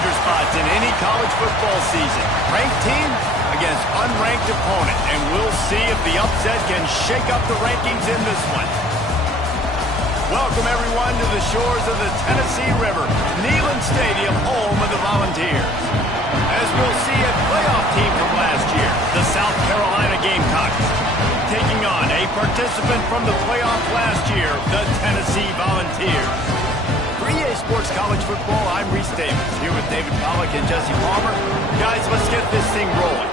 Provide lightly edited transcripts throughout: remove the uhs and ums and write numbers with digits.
danger spots in any college football season. Ranked team against unranked opponent, and we'll see if the upset can shake up the rankings in this one. Welcome, everyone, to the shores of the Tennessee River, Neyland Stadium, home of the Volunteers. As we'll see a playoff team from last year, the South Carolina Gamecocks, taking on a participant from the playoff last year, the Tennessee Volunteers. For EA Sports College Football, I'm Reese Davis, here with David Pollack and Jesse Palmer. Guys, let's get this thing rolling.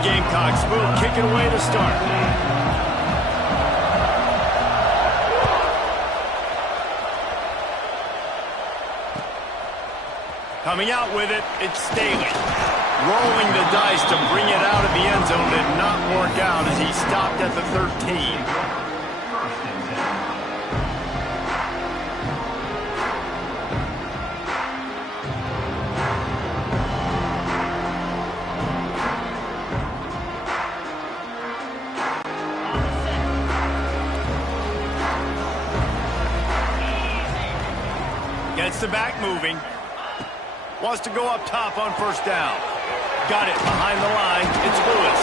Gamecocks will kick it away to start. Coming out with it, it's Staley. Rolling the dice to bring it out of the end zone did not work out as he stopped at the 13. Gets the back moving. Wants to go up top on first down. Got it behind the line. It's Lewis.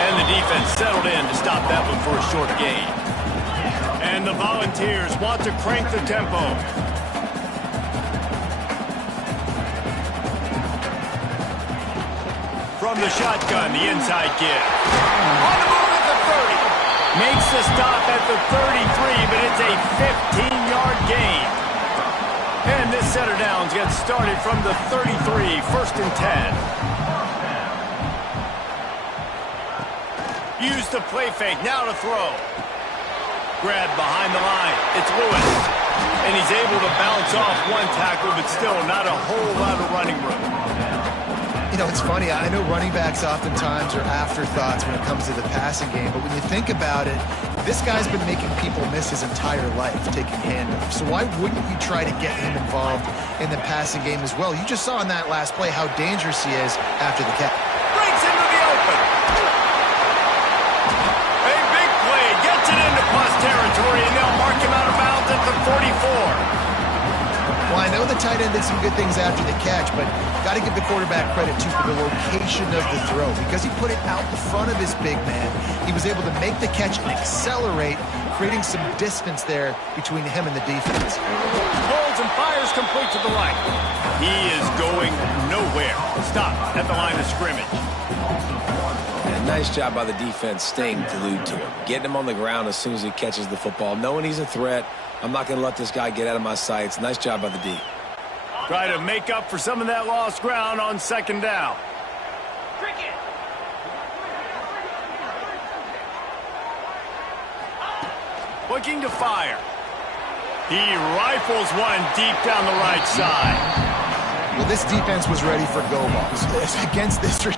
And the defense settled in to stop that one for a short gain. And the Volunteers want to crank the tempo. From the shotgun, the inside kid. On the move at the 30. Makes the stop at the 33, but it's a 15-yard gain. And this setter downs gets started from the 33, first and 10. Use the play fake, now to throw. Grab behind the line, it's Lewis. And he's able to bounce off one tackle, but still not a whole lot of running room. You know, it's funny, I know running backs oftentimes are afterthoughts when it comes to the passing game, but when you think about it, this guy's been making people miss his entire life taking handoffs. So why wouldn't you try to get him involved in the passing game as well? You just saw in that last play how dangerous he is after the catch. Breaks into the open. A big play, gets it into plus territory, and they'll mark him out of bounds at the 44. Well, I know the tight end did some good things after the catch, but got to give the quarterback credit, too, for the location of the throw. Because he put it out the front of his big man, he was able to make the catch and accelerate, creating some distance there between him and the defense. Holds and fires complete to the right. He is going nowhere. Stop at the line of scrimmage. And nice job by the defense staying glued to him. Getting him on the ground as soon as he catches the football. Knowing he's a threat. I'm not going to let this guy get out of my sights. Nice job by the D. Try to make up for some of that lost ground on second down. Looking to fire. He rifles one deep down the right side. Well, this defense was ready for go balls. Against this...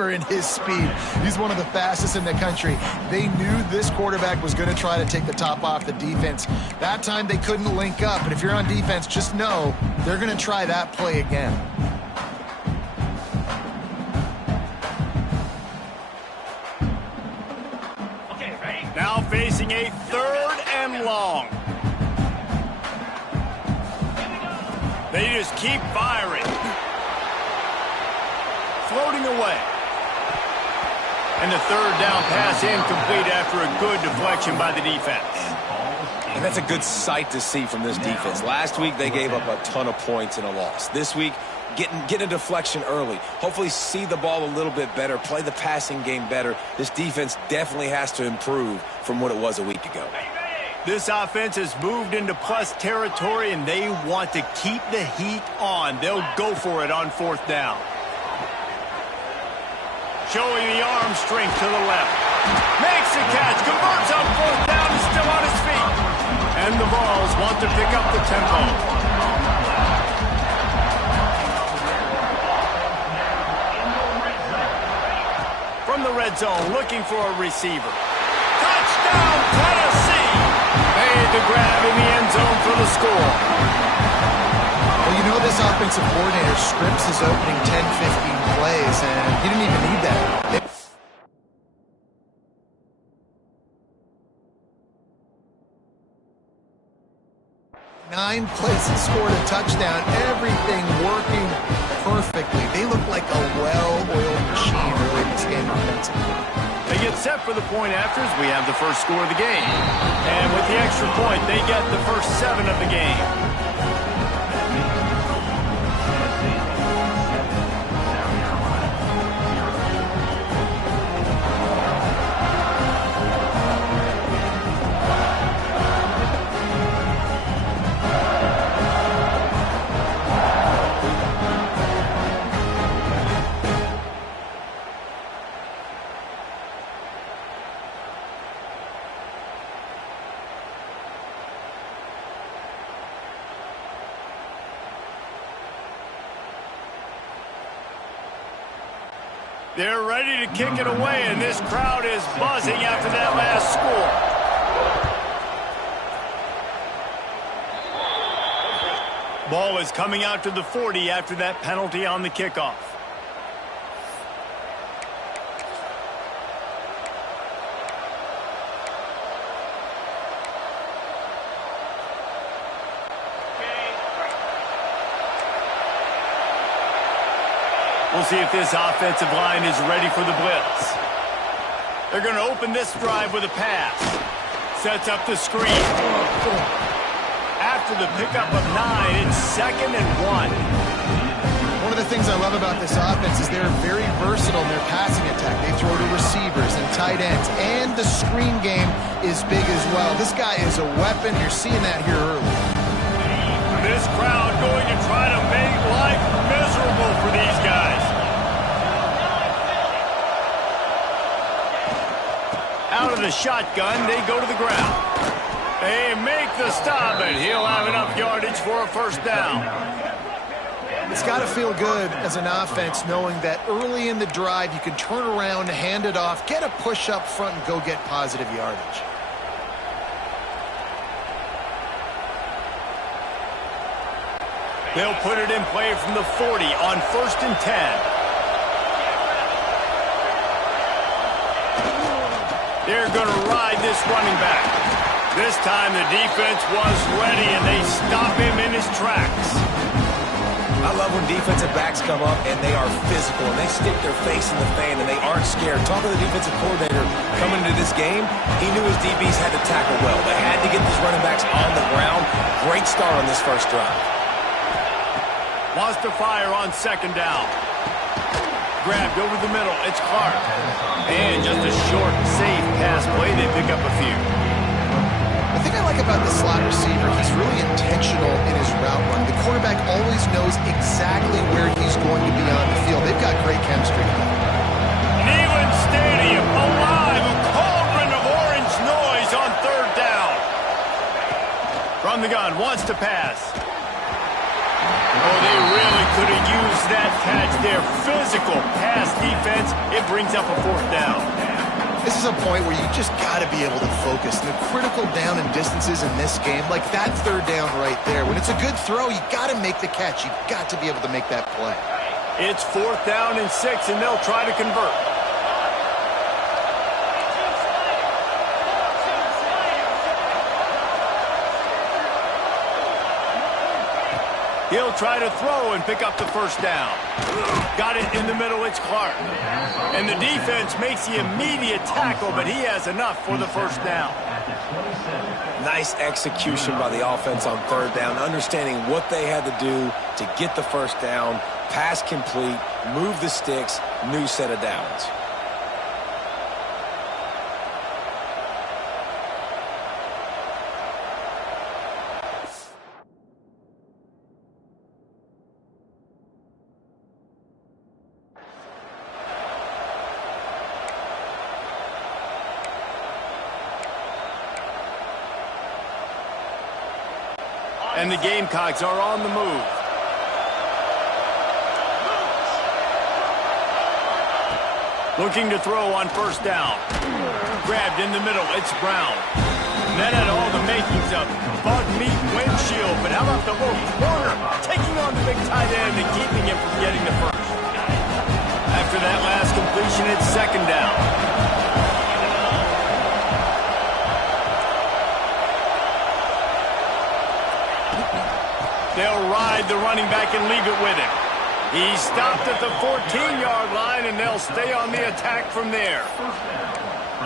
in his speed. He's one of the fastest in the country. They knew this quarterback was going to try to take the top off the defense. That time they couldn't link up, but if you're on defense, just know they're going to try that play again. Okay, ready? Now facing a third and long. They just keep firing. Floating away. And the third down pass incomplete after a good deflection by the defense. And that's a good sight to see from this defense. Last week, they gave up a ton of points in a loss. This week, Get a deflection early. Hopefully see the ball a little bit better, play the passing game better. This defense definitely has to improve from what it was a week ago. This offense has moved into plus territory, and they want to keep the heat on. They'll go for it on 4th down. Showing the arm strength to the left. Makes the catch, converts on 4th down, is still on his feet. And the Vols want to pick up the tempo. From the red zone, looking for a receiver. Touchdown, Tennessee! Made the grab in the end zone for the score. Well, you know this offensive coordinator scripts his opening 10-15 plays, and he didn't even need that. 9 plays and scored a touchdown. Everything working perfectly. They look like a well-oiled machine early in this game offensively. They get set for the point afters. We have the first score of the game. And with the extra point, they get the first 7 of the game. They're ready to kick it away, and this crowd is buzzing after that last score. Ball is coming out to the 40 after that penalty on the kickoff. We'll see if this offensive line is ready for the blitz. They're going to open this drive with a pass. Sets up the screen. After the pickup of 9, it's 2nd and 1. One of the things I love about this offense is they're very versatile in their passing attack. They throw to receivers and tight ends, and the screen game is big as well. This guy is a weapon. You're seeing that here early. This crowd going to try to make life miserable for these guys. Out of the shotgun, they go to the ground. They make the stop, and he'll have enough yardage for a first down. It's got to feel good as an offense knowing that early in the drive you can turn around, hand it off, get a push up front, and go get positive yardage. They'll put it in play from the 40 on 1st and 10. They're going to ride this running back. This time the defense was ready, and they stop him in his tracks. I love when defensive backs come up and they are physical and they stick their face in the fan and they aren't scared. Talking to the defensive coordinator coming into this game, he knew his DBs had to tackle well. They had to get these running backs on the ground. Great start on this first drive. Wants to fire on 2nd down. Grabbed over the middle. It's Clark. And just a short, safe pass play. They pick up a few. The thing I like about the slot receiver, he's really intentional in his route run. The quarterback always knows exactly where he's going to be on the field. They've got great chemistry together. Neyland Stadium alive. A cauldron of orange noise on 3rd down. From the gun, wants to pass. Oh, they really could have used that catch there. Physical pass defense. It brings up a 4th down. This is a point where you just got to be able to focus. The critical down and distances in this game, like that 3rd down right there. When it's a good throw, you got to make the catch. You got to be able to make that play. It's 4th down and 6, and they'll try to convert. He'll try to throw and pick up the first down. Got it in the middle, it's Clark. And the defense makes the immediate tackle, but he has enough for the first down. Nice execution by the offense on third down, understanding what they had to do to get the first down, pass complete, move the sticks, new set of downs. And the Gamecocks are on the move. Looking to throw on first down. Grabbed in the middle, it's Brown. That had all the makings of bug meat windshield, but how about the little corner taking on the big tight end and keeping him from getting the first? After that last completion, it's second down. They'll ride the running back and leave it with him. He stopped at the 14-yard line, and they'll stay on the attack from there.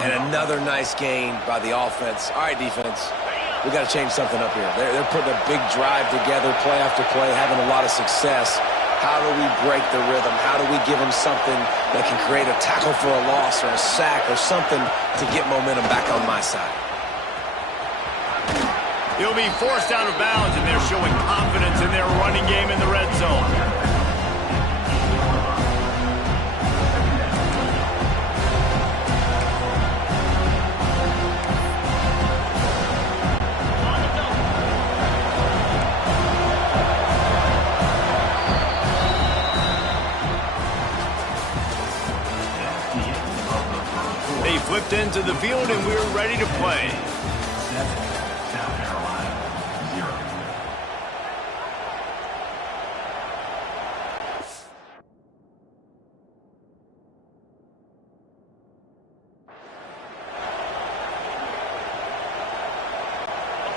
And another nice gain by the offense. All right, defense, we got to change something up here. They're putting a big drive together, play after play, having a lot of success. How do we break the rhythm? How do we give them something that can create a tackle for a loss or a sack or something to get momentum back on my side? He'll be forced out of bounds, and they're showing confidence in their running game in the red zone. They flipped into the field, and we're ready to play.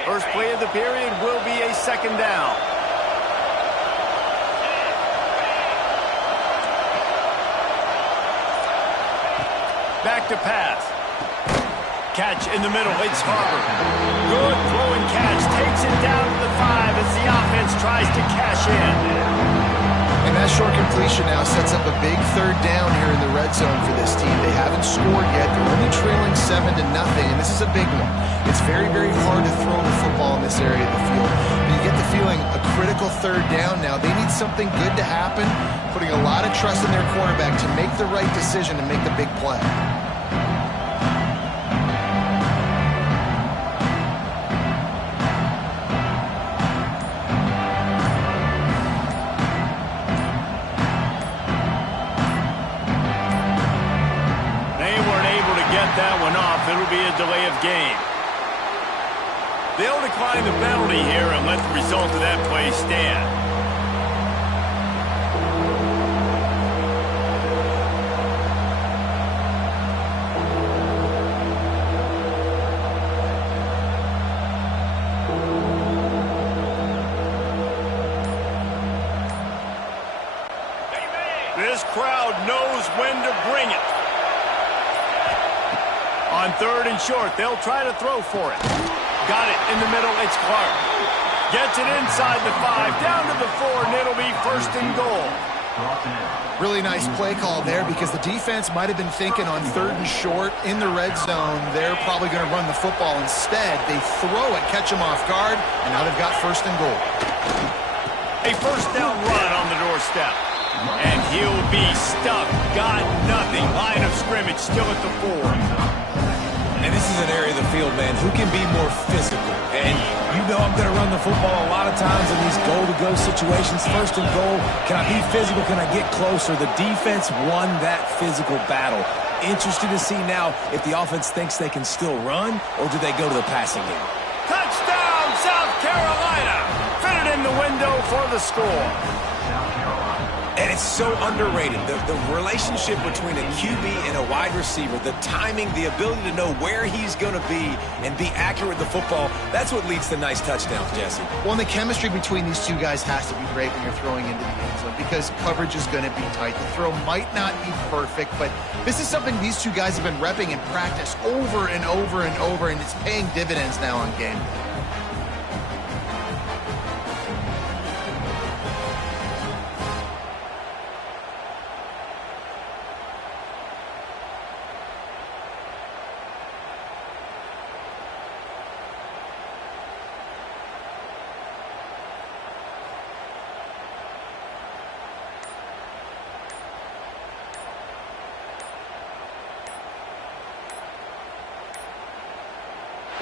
First play of the period will be a second down. Back to pass. Catch in the middle. It's Harvard. Good throwing catch. Takes it down to the 5 as the offense tries to cash in. And that short completion now sets up a big third down here in the red zone for this team. They haven't scored yet. They're only trailing 7-0, and this is a big one. It's very, very hard to throw the football in this area of the field. But you get the feeling a critical third down now. They need something good to happen, putting a lot of trust in their quarterback to make the right decision and make the big play. That one off. It'll be a delay of game. They'll decline the penalty here and let the result of that play stand. This crowd knows when to bring it. On third and short, they'll try to throw for it. Got it in the middle, it's Clark. Gets it inside the 5, down to the 4, and it'll be first and goal. Really nice play call there because the defense might have been thinking on third and short in the red zone, they're probably going to run the football. Instead, they throw it, catch them off guard, and now they've got first and goal. A first down run on the doorstep. And he'll be stuck. Got nothing. Line of scrimmage still at the 4. And this is an area of the field, man, who can be more physical. And you know I'm going to run the football a lot of times in these goal-to-go situations. First and goal, can I be physical? Can I get closer? The defense won that physical battle. Interested to see now if the offense thinks they can still run, or do they go to the passing game? Touchdown, South Carolina! Fitted in the window for the score. And It's so underrated. The relationship between a QB and a wide receiver, the timing, the ability to know where he's going to be and be accurate with the football, that's what leads to nice touchdowns, Jesse. Well, and the chemistry between these two guys has to be great when you're throwing into the end zone because coverage is going to be tight. The throw might not be perfect, but this is something these two guys have been repping in practice over and over and over, and it's paying dividends now on game day.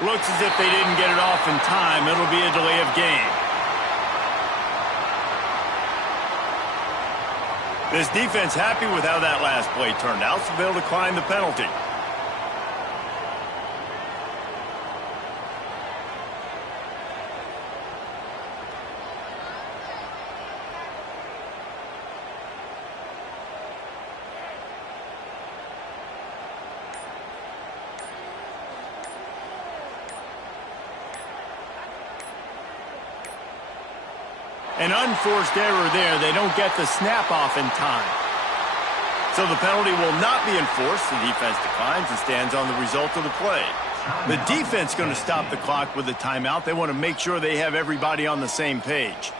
Looks as if they didn't get it off in time. It'll be a delay of game. This defense happy with how that last play turned out, so they'll decline the penalty. An unforced error there. They don't get the snap off in time. So the penalty will not be enforced. The defense declines and stands on the result of the play. The defense going to stop the clock with a timeout. They want to make sure they have everybody on the same page.